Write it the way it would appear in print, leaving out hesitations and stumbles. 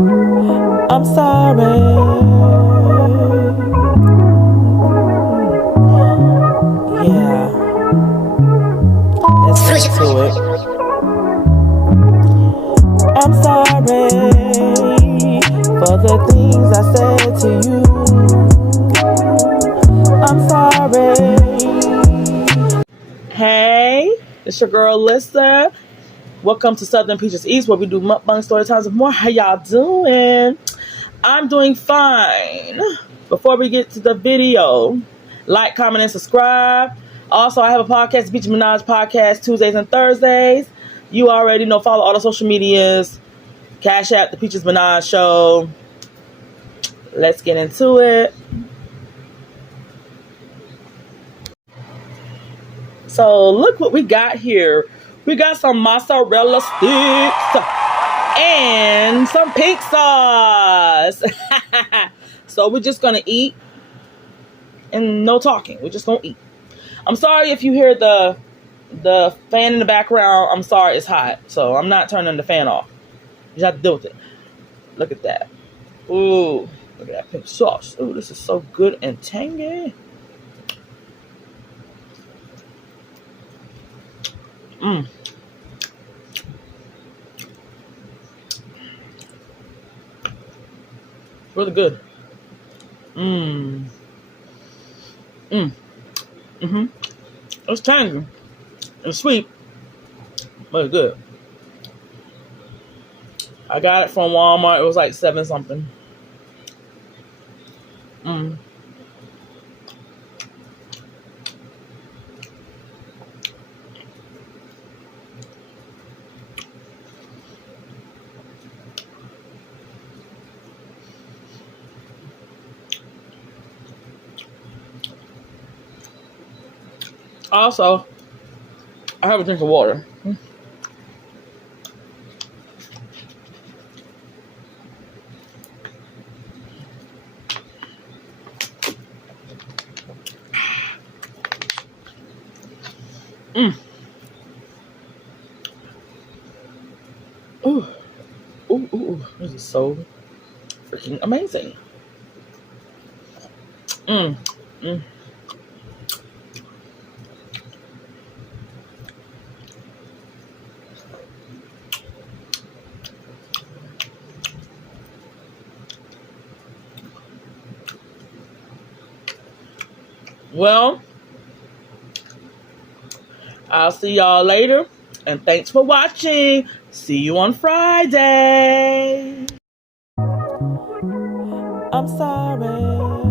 I'm sorry. Yeah, let's get into it. I'm sorry for the things I said to you. I'm sorry. Hey, it's your girl Lissa. Welcome to Southern Peaches East, where we do mukbang story times and more. How y'all doing? I'm doing fine. Before we get to the video, like, comment, and subscribe. Also, I have a podcast, the Peaches Minaj Podcast, Tuesdays and Thursdays. You already know, follow all the social medias. Cash App, the Peaches Minaj Show. Let's get into it. So, look what we got here. We got some mozzarella sticks and some pink sauce. So we're just gonna eat and no talking. We're just gonna eat. I'm sorry if you hear the fan in the background. I'm sorry, it's hot, so I'm not turning the fan off. You just have to deal with it. Look at that. Ooh, look at that pink sauce. Ooh, this is so good and tangy. Mmm. Really good. Mmm. Mmm. Mm-hmm. It's tangy. It's sweet. But it's good. I got it from Walmart. It was like 7 something. Mmm. Also, I have a drink of water. Mmm. Ooh. Ooh, ooh, ooh. This is so freaking amazing. Mmm. Mmm. Well, I'll see y'all later. And thanks for watching. See you on Friday. I'm sorry.